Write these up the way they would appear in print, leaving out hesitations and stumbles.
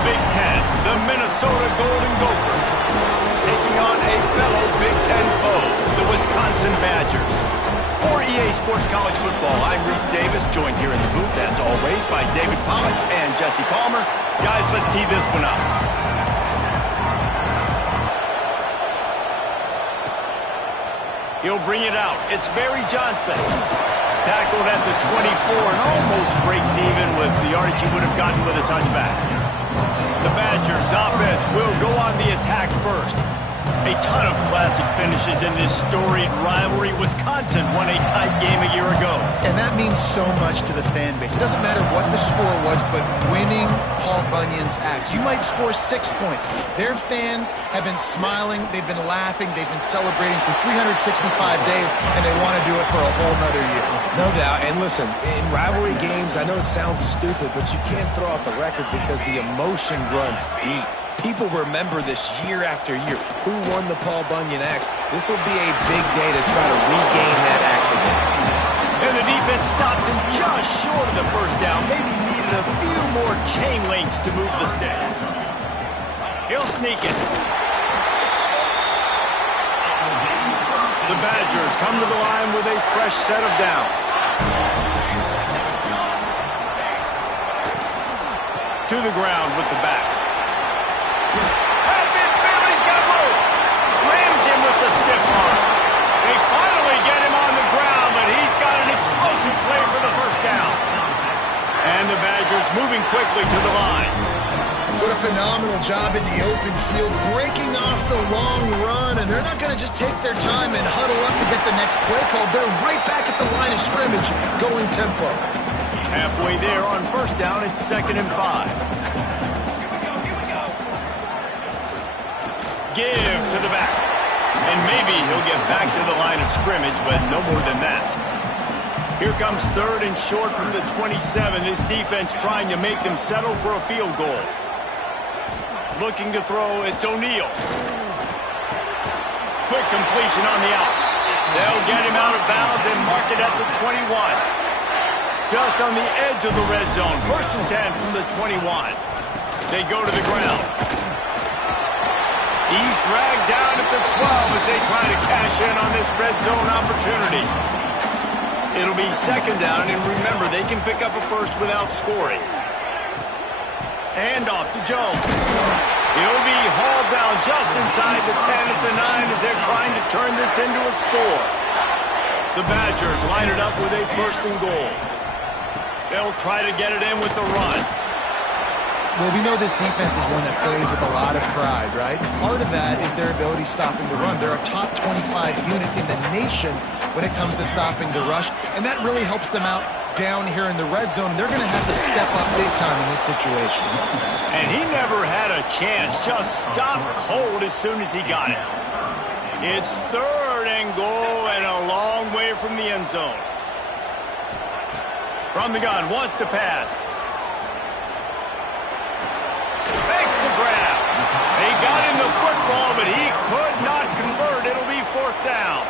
the Big Ten, the Minnesota Golden Gophers, taking on a fellow Big Ten foe, the Wisconsin Badgers. For EA Sports College Football, I'm Reese Davis, joined here in the booth, as always, by David Pollack and Jesse Palmer. Guys, let's tee this one up. He'll bring it out. It's Barry Johnson. Tackled at the 24 and almost breaks even with the yardage he would have gotten with a touchback. The Badgers offense will go on the attack first. A ton of classic finishes in this storied rivalry. Wisconsin won a tight game a year ago. And that means so much to the fan base. It doesn't matter what the score was, but winning Paul Bunyan's axe. You might score 6 points. Their fans have been smiling, they've been laughing, they've been celebrating for 365 days, and they want to do it for a whole nother year. No doubt. And listen, in rivalry games, I know it sounds stupid, but you can't throw out the record because the emotion runs deep. People remember this year after year. Who won the Paul Bunyan axe? This will be a big day to try to regain that axe again. And the defense stops him just short of the first down. Maybe needed a few more chain links to move the sticks. He'll sneak it. The Badgers come to the line with a fresh set of downs. To the ground with the back. Billy's got room. Rams him with the stiff arm. They finally get him on the ground, but he's got an explosive play for the first down. And the Badgers moving quickly to the line. What a phenomenal job in the open field, breaking off the long run, and they're not going to just take their time and huddle up to get the next play called. They're right back at the line of scrimmage, going tempo. Halfway there on first down, it's 2nd and 5. Give to the back. And maybe he'll get back to the line of scrimmage, but no more than that. Here comes 3rd and short from the 27. This defense trying to make them settle for a field goal. Looking to throw, it's O'Neal. Quick completion on the out. They'll get him out of bounds and mark it at the 21. Just on the edge of the red zone. 1st and 10 from the 21. They go to the ground. He's dragged down at the 12 as they try to cash in on this red zone opportunity. It'll be 2nd down, and remember, they can pick up a first without scoring. Hand off to Jones. He'll be hauled down just inside the 10 at the 9 as they're trying to turn this into a score. The Badgers line it up with a 1st and goal. They'll try to get it in with the run. Well, we know this defense is one that plays with a lot of pride, right? Part of that is their ability stopping the run. They're a top 25 unit in the nation when it comes to stopping the rush, and that really helps them out down here in the red zone. They're going to have to step up big time in this situation. And he never had a chance, just stopped cold as soon as he got it. It's 3rd and goal and a long way from the end zone. From the gun, wants to pass. Grab. They got him the football, but he could not convert. It'll be 4th down.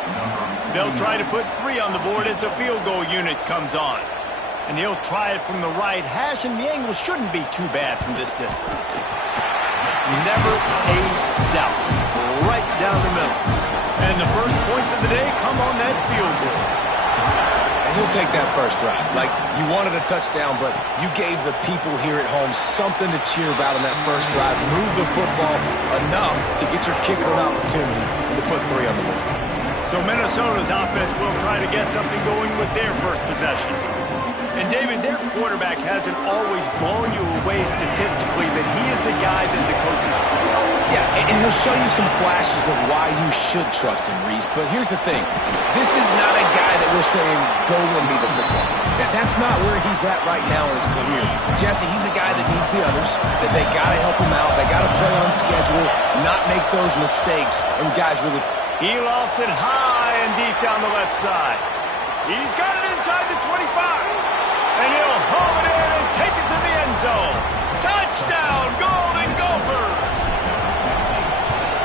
They'll try to put 3 on the board as the field goal unit comes on. And he'll try it from the right hash, and the angle shouldn't be too bad from this distance. Never a doubt. Right down the middle. And the first points of the day come on that field goal. And he'll take that first drive. Like, you wanted a touchdown, but you gave the people here at home something to cheer about on that first drive. Move the football enough to get your kicker an opportunity and to put 3 on the board. So Minnesota's offense will try to get something going with their first possession. And David, their quarterback hasn't always blown you away statistically, but he is a guy that the coaches trust. Yeah, and he'll show you some flashes of why you should trust him, Reese. But here's the thing. This is not a guy that we're saying, go win me the football. That's not where he's at right now in his career. Jesse, he's a guy that needs the others, that they got to help him out. They got to play on schedule, not make those mistakes. And guys really... He lofts it high and deep down the left side. He's got it inside the 25. And he'll haul it in and take it to the end zone. Touchdown, Golden Gophers!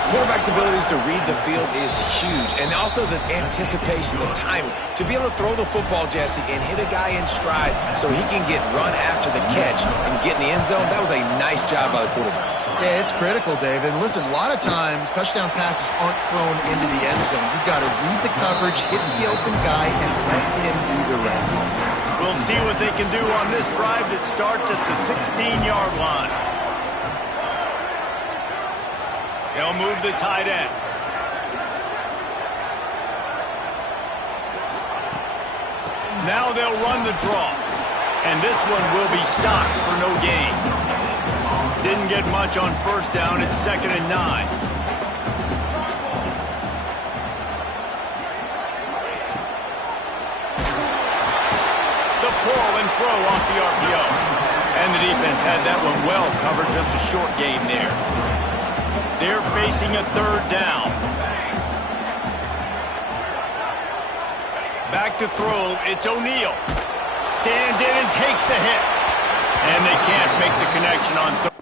Quarterback quarterback's abilities to read the field is huge, and also the anticipation, the timing. To be able to throw the football, Jesse, and hit a guy in stride so he can get run after the catch and get in the end zone, that was a nice job by the quarterback. Yeah, it's critical, David. And listen, a lot of times touchdown passes aren't thrown into the end zone. You've got to read the coverage, hit the open guy, and let him do the rest. We'll see what they can do on this drive that starts at the 16-yard line. They'll move the tight end. Now they'll run the draw. And this one will be stopped for no gain. Didn't get much on first down. It's 2nd and 9. The pull and throw off the RPO. And the defense had that one well covered. Just a short gain there. They're facing a 3rd down. Back to throw. It's O'Neal. Stands in and takes the hit. And they can't make the connection on 3rd.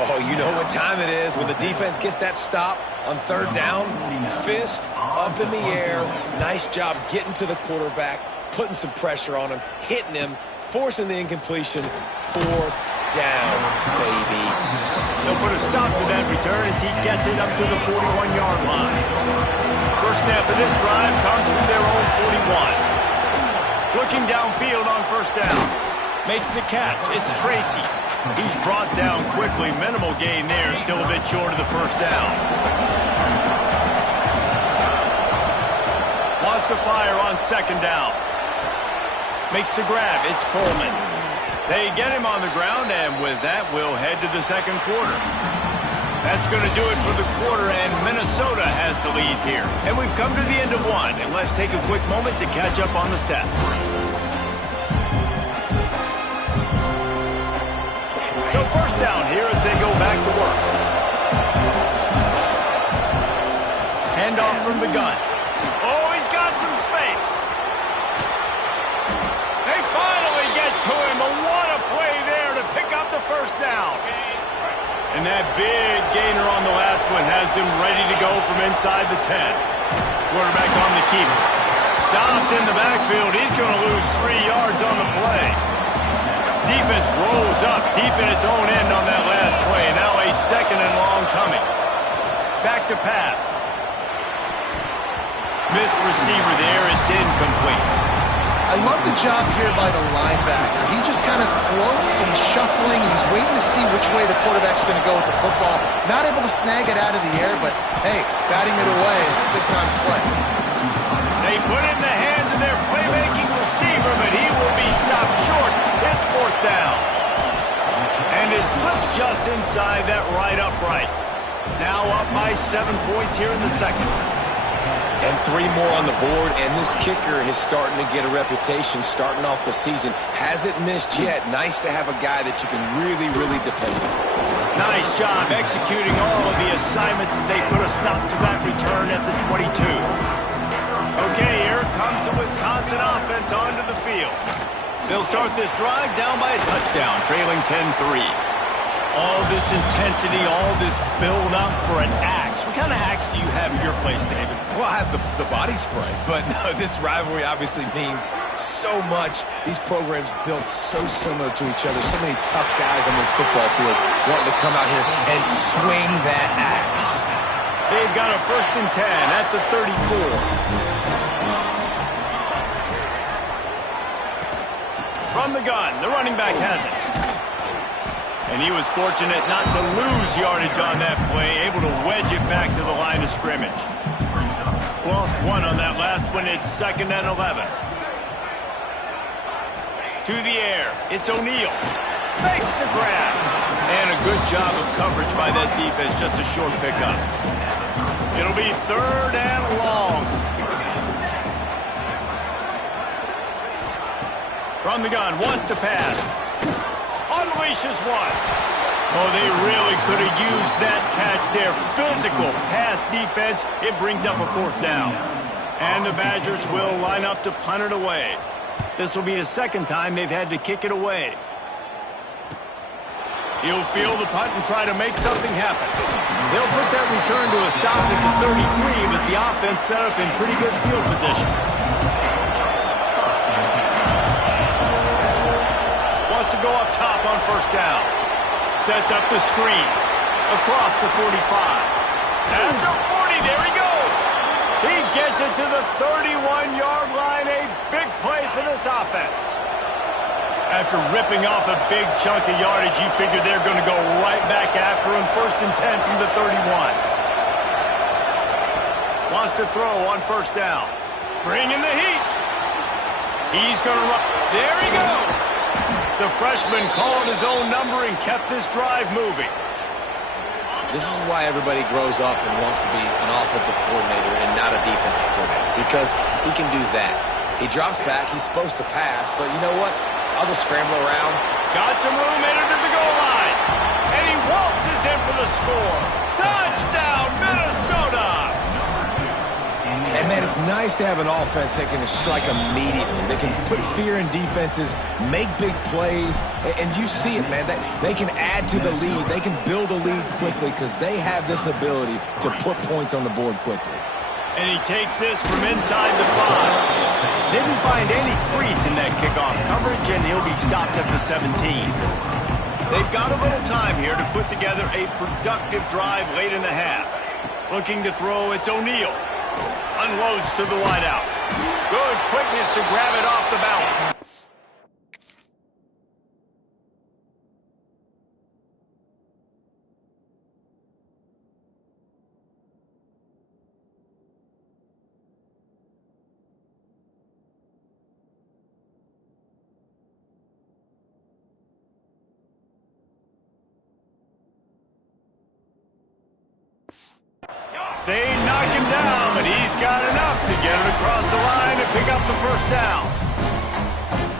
Oh, you know what time it is when the defense gets that stop on 3rd down. Fist up in the air. Nice job getting to the quarterback, putting some pressure on him, hitting him, forcing the incompletion. 4th down, baby. They'll put a stop to that return as he gets it up to the 41-yard line. First snap of this drive comes from their own 41. Looking downfield on 1st down. Makes the catch. It's Tracy. He's brought down quickly. Minimal gain there. Still a bit short of the 1st down. Wants to fire on 2nd down. Makes the grab. It's Coleman. They get him on the ground, and with that, we'll head to the 2nd quarter. That's going to do it for the quarter, and Minnesota has the lead here. And we've come to the end of one, and let's take a quick moment to catch up on the stats. So 1st down here as they go back to work. Handoff from the gun. Oh, he's got some space. They finally get to him. But what a play there to pick up the 1st down. And that big gainer on the last one has him ready to go from inside the 10. Quarterback on the keeper. Stopped in the backfield. He's going to lose 3 yards on the play. Defense rolls up deep in its own end on that last play. Now a 2nd and long coming. Back to pass. Missed receiver there. It's incomplete. I love the job here by the linebacker. He just kind of floats and shuffling, and he's waiting to see which way the quarterback's going to go with the football. Not able to snag it out of the air, but, hey, batting it away. It's a good time to play. They put it in the hands of their playmaking receiver, but he will be stopped short. It's 4th down. And it slips just inside that right upright. Now up by 7 points here in the 2nd. And 3 more on the board, and this kicker is starting to get a reputation starting off the season. Hasn't missed yet. Nice to have a guy that you can really, really depend on. Nice job executing all of the assignments as they put a stop to that return at the 22. Okay, here comes the Wisconsin offense onto the field. They'll start this drive down by a touchdown, trailing 10-3. All this intensity, all this build-up for an axe. What kind of axe do you have at your place, David? Well, I have the body spray, but no, this rivalry obviously means so much. These programs built so similar to each other. So many tough guys on this football field wanting to come out here and swing that axe. They've got a 1st and 10 at the 34. From the gun, the running back has it. And he was fortunate not to lose yardage on that play, able to wedge it back to the line of scrimmage. Lost 1 on that last one. It's 2nd and 11. To the air. It's O'Neal. Makes the grab. And a good job of coverage by that defense. Just a short pickup. It'll be 3rd and long. From the gun. Wants to pass. Unleashes one. Oh, they really could have used that catch there. Physical pass defense. It brings up a 4th down. And the Badgers will line up to punt it away. This will be the 2nd time they've had to kick it away. He'll field the punt and try to make something happen. They'll put that return to a stop at the 33, but the offense set up in pretty good field position. Wants to go up top on 1st down. Sets up the screen. Across the 45. At the 40, there he goes. He gets it to the 31-yard line. A big play for this offense. After ripping off a big chunk of yardage, you figure they're going to go right back after him. 1st and 10 from the 31. Wants to throw on 1st down. Bringing the heat. He's going to run. There he goes. The freshman called his own number and kept this drive moving. This is why everybody grows up and wants to be an offensive coordinator and not a defensive coordinator, because he can do that. He drops back. He's supposed to pass, but you know what? I'll just scramble around. Got some room, entered to the goal line. And he waltzes in for the score. Touchdown, Minnesota! And, man, it's nice to have an offense that can strike immediately. They can put fear in defenses, make big plays, and you see it, man. They can add to the lead. They can build a lead quickly because they have this ability to put points on the board quickly. And he takes this from inside the 5. Didn't find any crease in that kickoff coverage, and he'll be stopped at the 17. They've got a little time here to put together a productive drive late in the half. Looking to throw, it's O'Neal. Unloads to the wideout. Good quickness to grab it off the balance. They knock him down, but he's got enough to get it across the line and pick up the 1st down.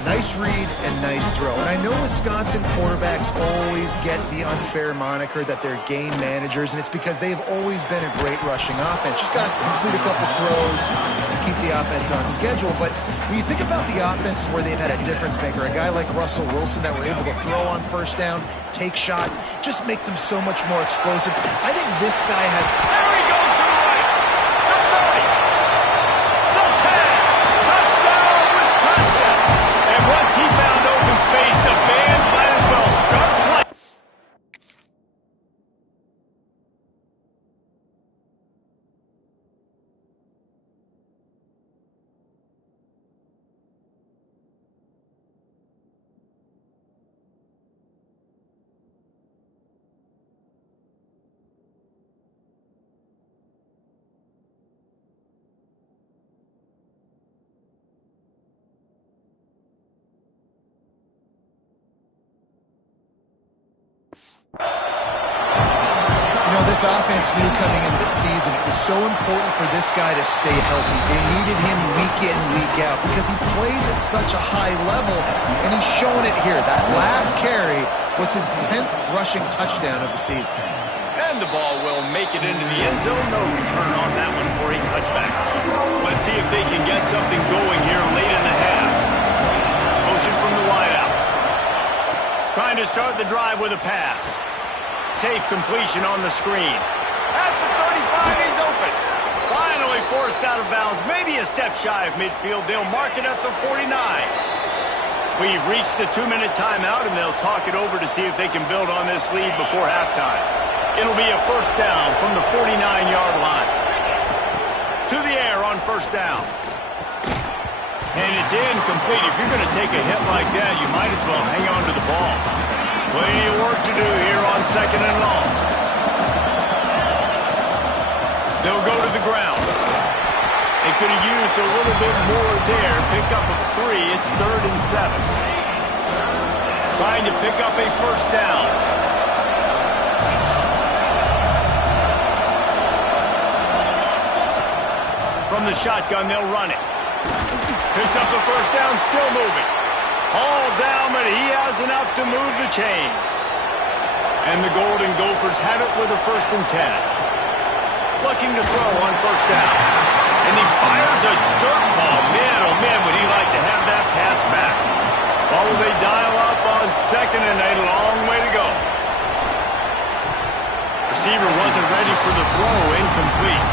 Nice read and nice throw. And I know Wisconsin quarterbacks always get the unfair moniker that they're game managers, and it's because they've always been a great rushing offense. Just got to complete a couple throws to keep the offense on schedule. But when you think about the offenses where they've had a difference maker, a guy like Russell Wilson that were able to throw on 1st down, take shots, just make them so much more explosive. I think this guy has... There he goes to the right. The 30. The 10. Touchdown, Wisconsin. And once he found open space, the band might as well start playing. This offense knew coming into the season it was so important for this guy to stay healthy. They needed him week in, week out because he plays at such a high level, and he's showing it here. That last carry was his 10th rushing touchdown of the season. And the ball will make it into the end zone. No return on that one for a touchback. Let's see if they can get something going here late in the half. Motion from the wideout. Trying to start the drive with a pass. Safe completion on the screen. At the 35, he's open. Finally forced out of bounds. Maybe a step shy of midfield. They'll mark it at the 49. We've reached the 2-minute timeout, and they'll talk it over to see if they can build on this lead before halftime. It'll be a 1st down from the 49-yard line. To the air on 1st down. And it's incomplete. If you're going to take a hit like that, you might as well hang on to the ball. Plenty of work to do here on 2nd and long. They'll go to the ground. They could have used a little bit more there. Pick up a 3. It's 3rd and 7. Trying to pick up a 1st down. From the shotgun, they'll run it. Picks up the 1st down, still moving. All down, but he has enough to move the chains. And the Golden Gophers have it with a 1st and 10. Looking to throw on 1st down. And he fires a dirt ball. Man, oh man, would he like to have that pass back. Well, will they dial up on 2nd and a long way to go. Receiver wasn't ready for the throw, incomplete.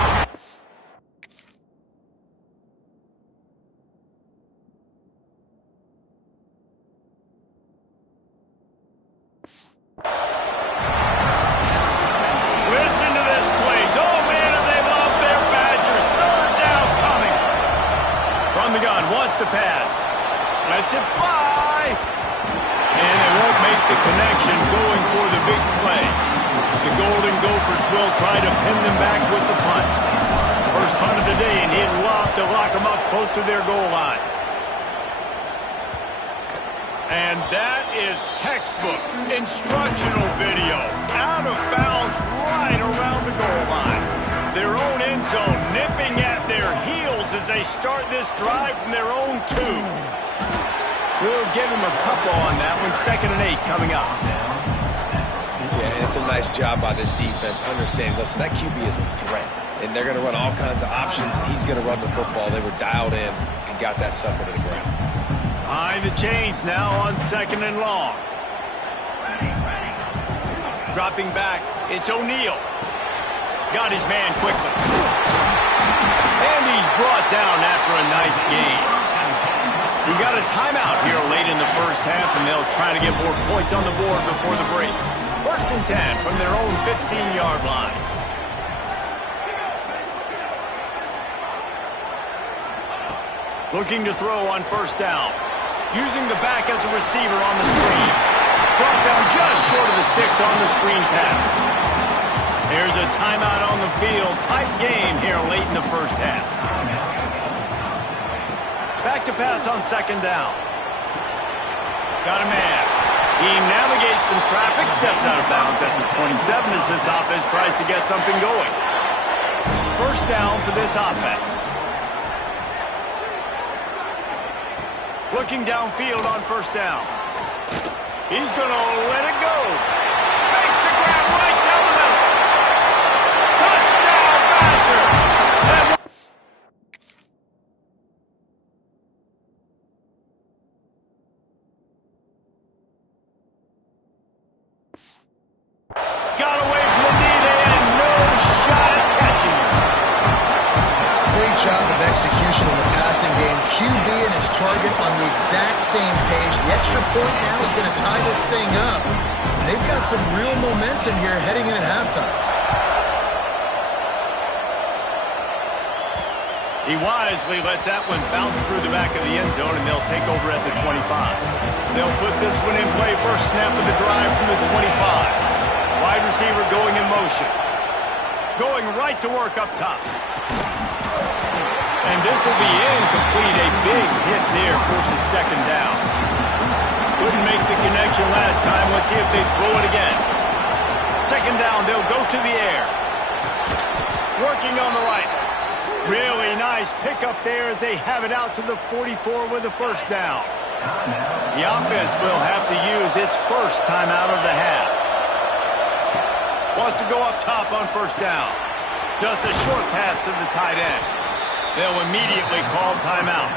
Listen to this place. Oh, man, do they love their Badgers. 3rd down coming. From the gun, wants to pass. Lets it fly. And they won't make the connection going for the big play. The Golden Gophers will try to pin them back with the punt. First punt of the day, and he'd love to lock them up close to their goal line. And that is textbook instructional video. Out of bounds right around the goal line. Their own end zone nipping at their heels as they start this drive from their own 2. We'll give him a couple on that one. 2nd and 8 coming up. Yeah, it's a nice job by this defense. Understanding, listen, that QB is a threat. And they're going to run all kinds of options, and he's going to run the football. They were dialed in and got that sucker to the ground. Behind the chains now on 2nd and long. Dropping back, it's O'Neal. Got his man quickly. And he's brought down after a nice gain. We got a timeout here late in the 1st half, and they'll try to get more points on the board before the break. 1st and 10 from their own 15-yard line. Looking to throw on 1st down. Using the back as a receiver on the screen. Brought down just short of the sticks on the screen pass. There's a timeout on the field. Tight game here late in the 1st half. Back to pass on 2nd down. Got a man. He navigates some traffic, steps out of bounds at the 27 as this offense tries to get something going. 1st down for this offense. Looking downfield on 1st down. He's going to let it go. Makes the grab right down the middle. Touchdown, Badger! Got away from the knee. They had no shot at catching him. Great job of execution in the passing game. QB and his target on the exact same page. The extra point now is going to tie this thing up. And they've got some real momentum here heading in at halftime. He wisely lets that one bounce through the back of the end zone, and they'll take over at the 25. They'll put this one in play. First snap of the drive from the 25. Wide receiver going in motion. Going right to work up top. And this will be incomplete. A big hit there forces 2nd down. Couldn't make the connection last time. Let's see if they throw it again. 2nd down, they'll go to the air. Working on the right. Really nice pickup there as they have it out to the 44 with the 1st down. The offense will have to use its 1st timeout of the half. Wants to go up top on 1st down. Just a short pass to the tight end. They'll immediately call timeout.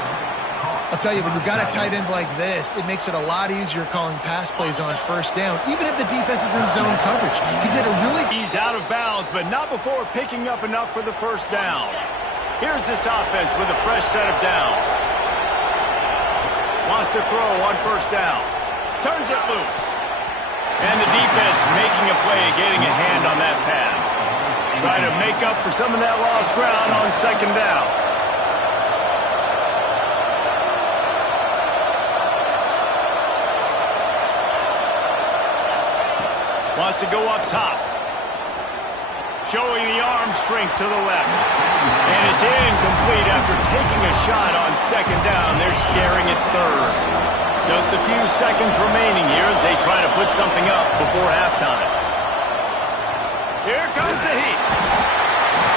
I'll tell you, when you've got a tight end like this, it makes it a lot easier calling pass plays on 1st down, even if the defense is in zone coverage. He did a really... He's out of bounds, but not before picking up enough for the 1st down. Here's this offense with a fresh set of downs. Wants to throw on 1st down. Turns it loose. And the defense making a play, getting a hand on that pass. Trying to make up for some of that lost ground on 2nd down. Wants to go up top. Showing the arm strength to the left. And it's incomplete after taking a shot on 2nd down. They're scaring at 3rd. Just a few seconds remaining here as they try to put something up before halftime. Here comes the heat.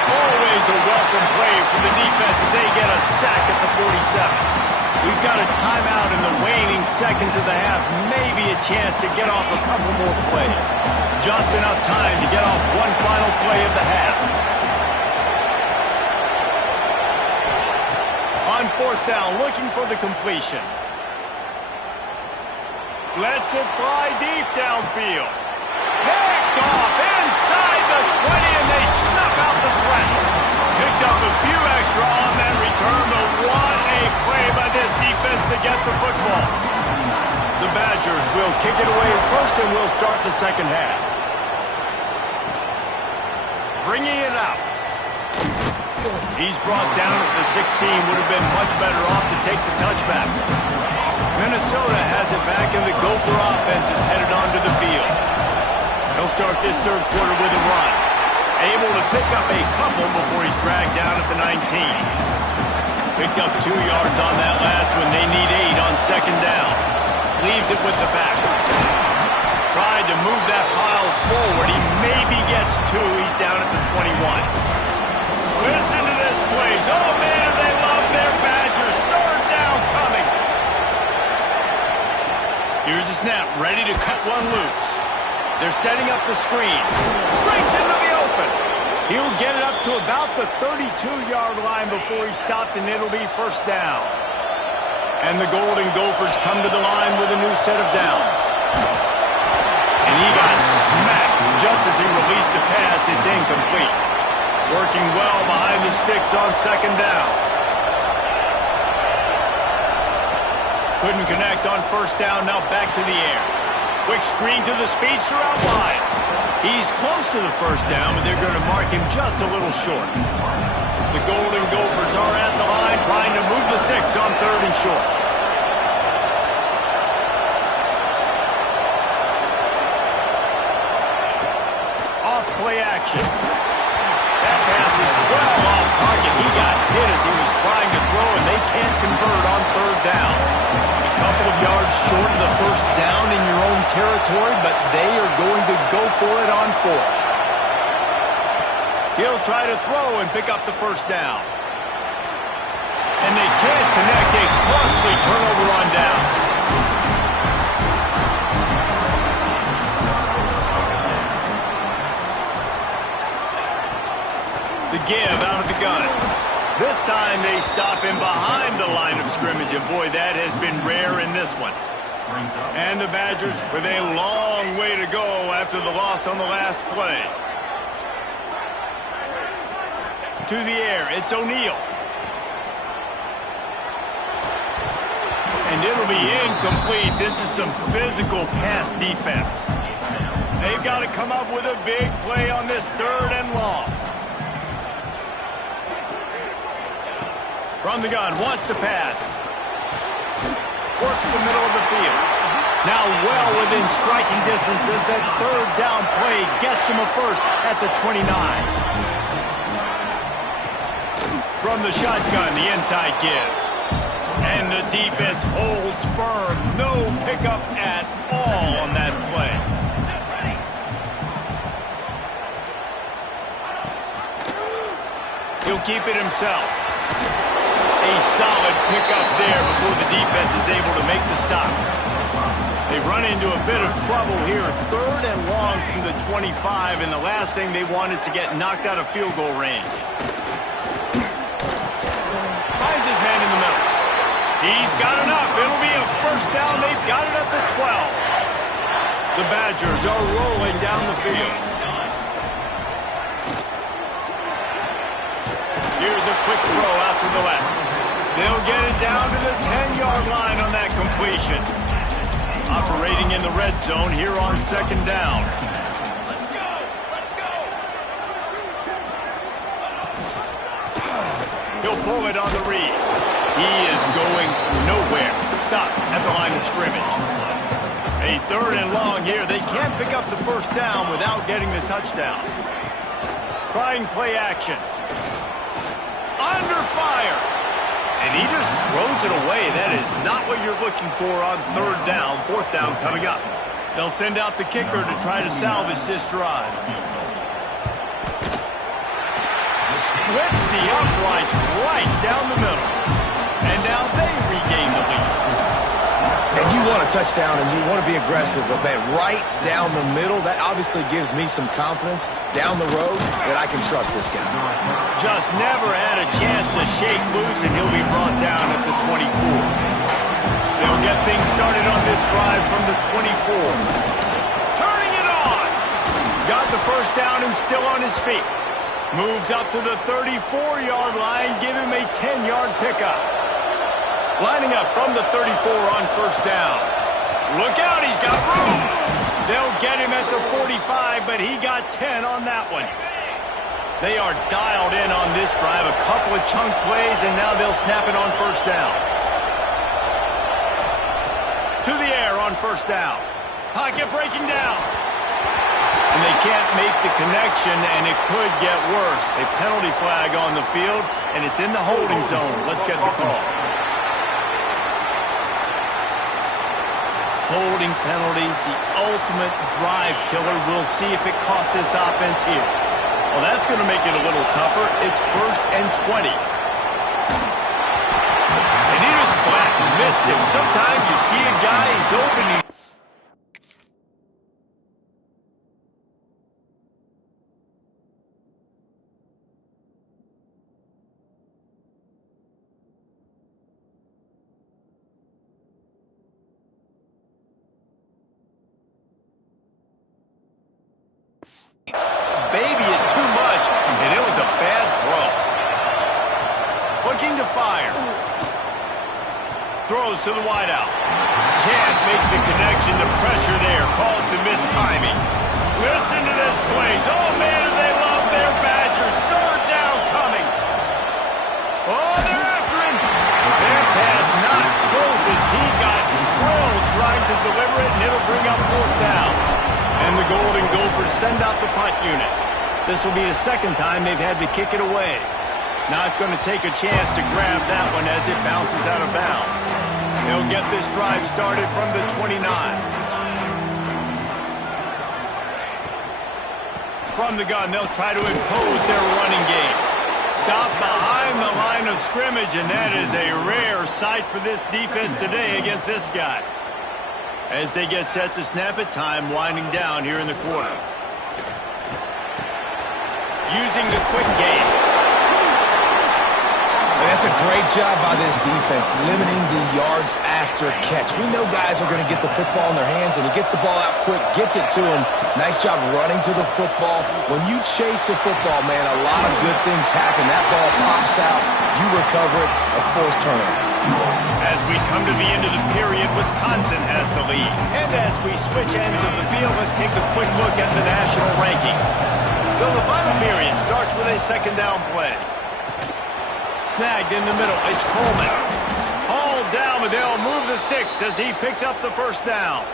Always a welcome play for the defense as they get a sack at the 47. We've got a timeout in the waning seconds of the half. Maybe a chance to get off a couple more plays. Just enough time to get off one final play of the half. On fourth down, looking for the completion. Lets it fly deep downfield. Picked off inside the 20, and they snuff out the threat. Picked up a few extra on that return, but what a play by this defense to get the football. The Badgers will kick it away first, and we'll start the second half. Bringing it out. He's brought down at the 16. Would have been much better off to take the touchback. Minnesota has it back, and the Gopher offense is headed onto the field. He'll start this third quarter with a run. Able to pick up a couple before he's dragged down at the 19. Picked up 2 yards on that last one. They need 8 on second down. Leaves it with the back. Tried to move that pile forward. He maybe gets 2. He's down at the 21. Listen to this place. Oh, man, they love their Badgers. Third down coming. Here's the snap. Ready to cut one loose. They're setting up the screen. Brings into the open. He'll get it up to about the 32-yard line before he's stopped, and it'll be first down. And the Golden Gophers come to the line with a new set of downs. And he got smacked just as he released the pass. It's incomplete. Working well behind the sticks on second down. Couldn't connect on first down. Now back to the air. Quick screen to the speedster out wide. He's close to the first down, but they're going to mark him just a little short. The Golden Gophers are at the line trying to move the sticks on third and short. Off play action. That pass is well off target. He got hit as he was trying to throw, and they can't convert on third down. A couple of yards short of the first down in your own territory, but they are going to go for it on fourth. He'll try to throw and pick up the first down. And they can't connect. A costly turnover on downs. The give out of the gun. This time they stop him behind the line of scrimmage, and boy, that has been rare in this one. And the Badgers with a long way to go after the loss on the last play. To the air, it's O'Neal. And it'll be incomplete. This is some physical pass defense. They've got to come up with a big play on this third and long. From the gun, wants to pass. Works the middle of the field. Now well within striking distance as that third down play gets him a first at the 29. From the shotgun, the inside give. And the defense holds firm. No pickup at all on that play. He'll keep it himself. A solid pickup there before the defense is able to make the stop. They run into a bit of trouble here. Third and long from the 25, and the last thing they want is to get knocked out of field goal range. Finds his man in the middle. He's got enough. It'll be a first down. They've got it at the 12. The Badgers are rolling down the field. Here's a quick throw out to the left. They'll get it down to the 10-yard line on that completion. Operating in the red zone here on second down. He'll pull it on the read. He is going nowhere. Stop at the line of scrimmage. A third and long here. They can't pick up the first down without getting the touchdown. Trying play action. Under fire. And he just throws it away. That is not what you're looking for on third down. Fourth down coming up. They'll send out the kicker to try to salvage this drive. Splits the uprights right down the middle. And now they regain the lead. And you want a touchdown and you want to be aggressive, but man, right down the middle, that obviously gives me some confidence down the road that I can trust this guy. Just never had a chance to shake loose, and he'll be brought down at the 24. They'll get things started on this drive from the 24. Turning it on! Got the first down and still on his feet. Moves up to the 34-yard line, give him a 10-yard pickup. Lining up from the 34 on first down. Look out, he's got room. They'll get him at the 45, but he got 10 on that one. They are dialed in on this drive. A couple of chunk plays, and now they'll snap it on first down. To the air on first down. Pocket breaking down. And they can't make the connection, and it could get worse. A penalty flag on the field, and it's in the holding zone. Let's get the call. Holding penalties, the ultimate drive killer. We'll see if it costs this offense here. Well, that's going to make it a little tougher. It's 1st and 20. And he just flat missed him. Sometimes you see a guy, he's open. Baby it too much, and it was a bad throw. Looking to fire. Throws to the wideout. Can't make the connection. The pressure there caused the mistiming. Listen to this place. Oh, man, do they love their Badgers. 3rd down coming. Oh, they're after him. Their pass not close as he got drilled trying to deliver it, and it'll bring up 4th down. And the Golden Gophers send out the punt unit. This will be the 2nd time they've had to kick it away. Not going to take a chance to grab that one as it bounces out of bounds. They'll get this drive started from the 29. From the gun, they'll try to impose their running game. Stop behind the line of scrimmage, and that is a rare sight for this defense today against this guy. As they get set to snap it, time winding down here in the quarter. Using the quick game. That's a great job by this defense, limiting the yards after catch. We know guys are going to get the football in their hands, and he gets the ball out quick, gets it to him. Nice job running to the football. When you chase the football, man, a lot of good things happen. That ball pops out, you recover it, a forced turnover. As we come to the end of the period, Wisconsin has the lead. And as we switch ends of the field, let's take a quick look at the national rankings. So the final period starts with a 2nd down play. Snagged in the middle, it's Coleman. Hauled down, but they'll move the sticks as he picks up the first down.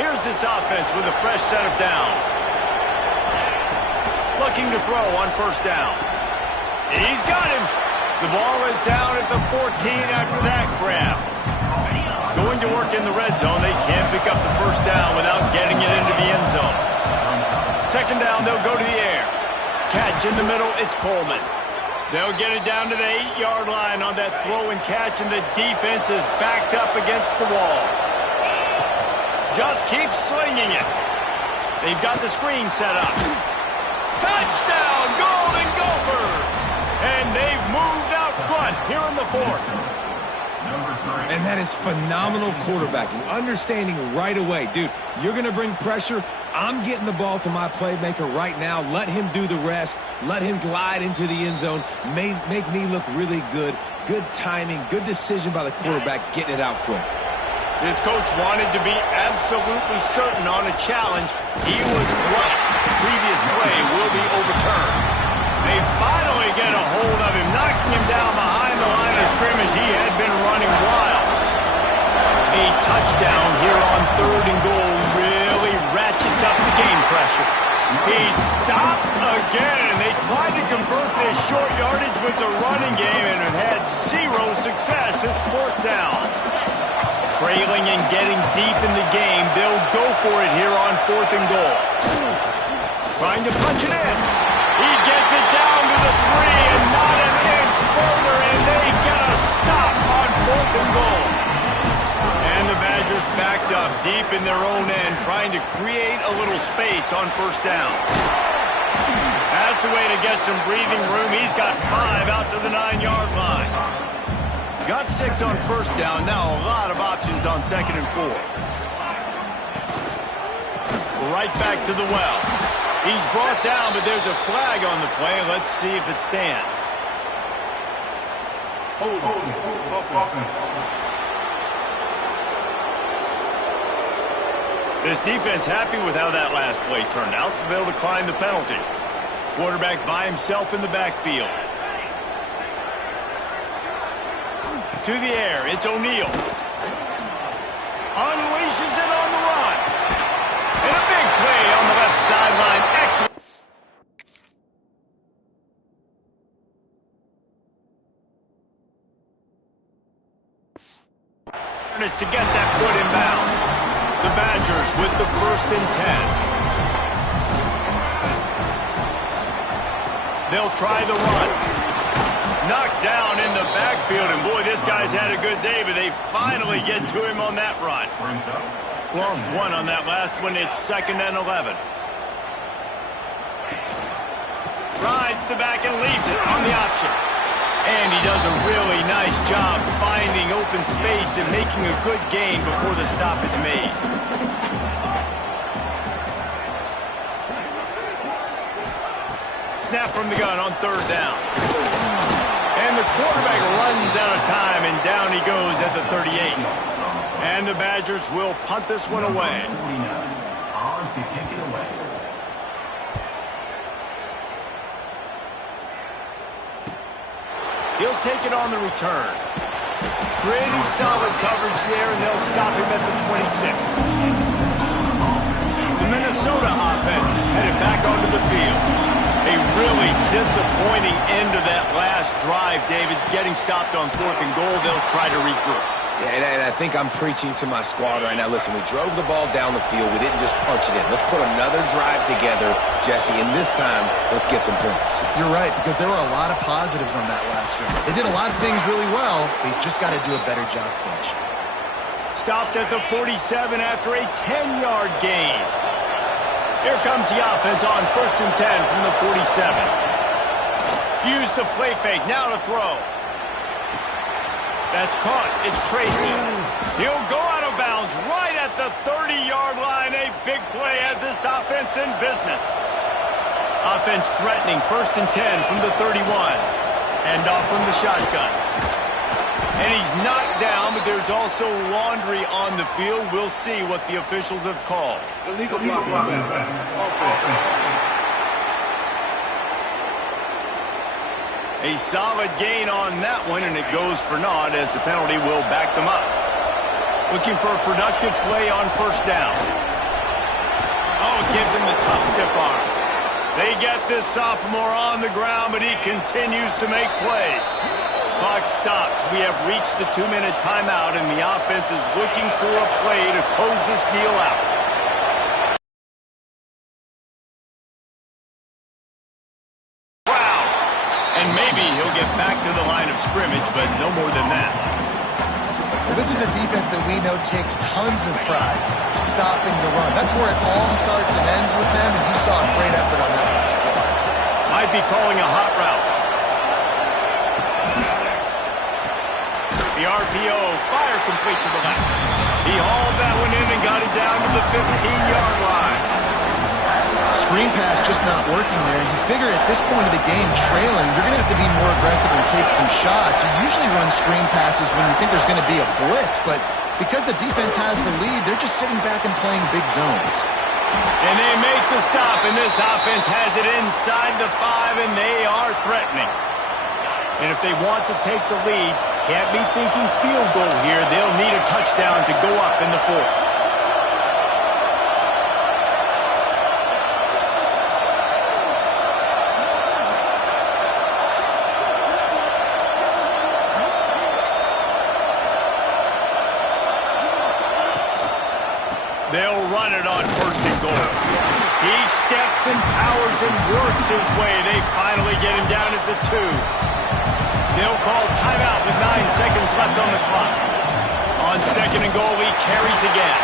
Here's this offense with a fresh set of downs. Looking to throw on first down. He's got him. The ball is down at the 14 after that grab. Going to work in the red zone. They can't pick up the first down without getting it into the end zone. 2nd down, they'll go to the air. Catch in the middle, it's Coleman. They'll get it down to the 8-yard line on that throw and catch, and the defense is backed up against the wall. Just keep slinging it. They've got the screen set up. Touchdown, Golden Gophers! And they've moved out front here in the 4th. And that is phenomenal quarterbacking. Understanding right away, dude, you're going to bring pressure. I'm getting the ball to my playmaker right now. Let him do the rest. Let him glide into the end zone. Make me look really good. Good timing, good decision by the quarterback, getting it out quick. This coach wanted to be absolutely certain on a challenge. He was right. The previous play will be overturned. They finally get a hold of him, knocking him down behind the line of scrimmage. He had been running wild. A touchdown here on 3rd and goal really ratchets up the game pressure. He stopped again, and they tried to convert this short yardage with the running game and have had 0 success. It's 4th down. Trailing and getting deep in the game, they'll go for it here on 4th and goal. Trying to punch it in. He gets it down to the 3 and not an inch further, and they get a stop. and goal. And the Badgers backed up deep in their own end, trying to create a little space on first down. That's a way to get some breathing room. He's got 5 out to the 9-yard line. Got 6 on first down. Now a lot of options on 2nd and 4. Right back to the well. He's brought down, but there's a flag on the play. Let's see if it stands. This defense happy with how that last play turned out, so they'll decline the penalty. Quarterback by himself in the backfield. To the air, it's O'Neal. Unleashes it on the run. And a big play on the left sideline. Excellent. To get that foot in bounds. The Badgers with the 1st and 10. They'll try the run. Knocked down in the backfield, and boy, this guy's had a good day, but they finally get to him on that run. Lost 1 on that last one. It's 2nd and 11. Rides the back and leaves it on the option. And he does a really nice job finding open space and making a good gain before the stop is made. Snap from the gun on 3rd down. And the quarterback runs out of time, and down he goes at the 38. And the Badgers will punt this one away. He'll take it on the return. Pretty solid coverage there, and they'll stop him at the 26. The Minnesota offense is headed back onto the field. A really disappointing end to that last drive, David. Getting stopped on 4th and goal, they'll try to regroup. Yeah, and I think I'm preaching to my squad right now. Listen, we drove the ball down the field. We didn't just punch it in. Let's put another drive together, Jesse, and this time, let's get some points. You're right, because there were a lot of positives on that last drive. They did a lot of things really well. They just got to do a better job finishing. Stopped at the 47 after a 10-yard gain. Here comes the offense on 1st and 10 from the 47. Use the play fake, now to throw. That's caught. It's Tracy. He'll go out of bounds right at the 30-yard line. A big play as this offense in business. Offense threatening 1st and 10 from the 31. And off from the shotgun. And he's knocked down, but there's also laundry on the field. We'll see what the officials have called. Illegal block. A solid gain on that one, and it goes for naught as the penalty will back them up. Looking for a productive play on 1st down. Oh, gives him the tough stiff arm. They get this sophomore on the ground, but he continues to make plays. Clock stops. We have reached the 2-minute timeout, and the offense is looking for a play to close this deal out. And maybe he'll get back to the line of scrimmage, but no more than that. Well, this is a defense that we know takes tons of pride stopping the run. That's where it all starts and ends with them, and you saw a great effort on that last play. Might be calling a hot route. The RPO, fire complete to the left. He hauled that one in and got it down to the 15-yard line. Screen pass just not working there. You figure at this point of the game, trailing, you're going to have to be more aggressive and take some shots. You usually run screen passes when you think there's going to be a blitz, but because the defense has the lead, they're just sitting back and playing big zones. And they make the stop, and this offense has it inside the 5, and they are threatening. And if they want to take the lead, can't be thinking field goal here. They'll need a touchdown to go up in the 4th. They'll run it on 1st and goal. He steps and powers and works his way. They finally get him down at the 2. They'll call timeout with 9 seconds left on the clock. On second and goal, he carries again.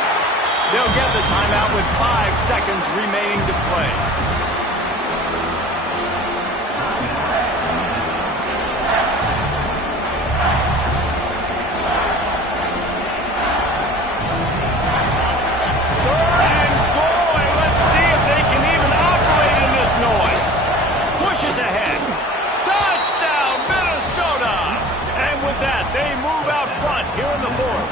They'll get the timeout with 5 seconds remaining to play. Third and goal, and let's see if they can even operate in this noise. Pushes ahead. Touchdown, Minnesota! And with that, they move out front here in the fourth.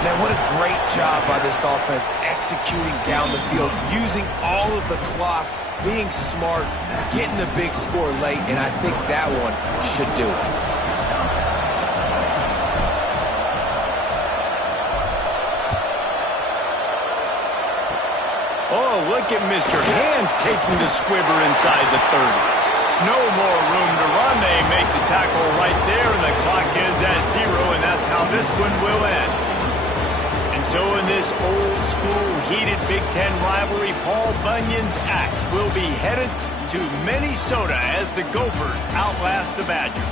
Man, what a great job by this offense executing down the field, using all of the clock, being smart, getting the big score late, and I think that one should do it. Oh, look at Mr. Hands taking the squibber inside the 30. No more room to run. They make the tackle right there, and the clock is at 0, and that's how this one will end. And so in this old-school, heated Big Ten rivalry, Paul Bunyan's Axe will be headed to Minnesota as the Gophers outlast the Badgers.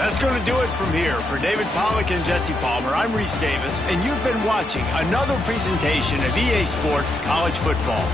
That's going to do it from here. For David Pollack and Jesse Palmer, I'm Reese Davis, and you've been watching another presentation of EA Sports College Football.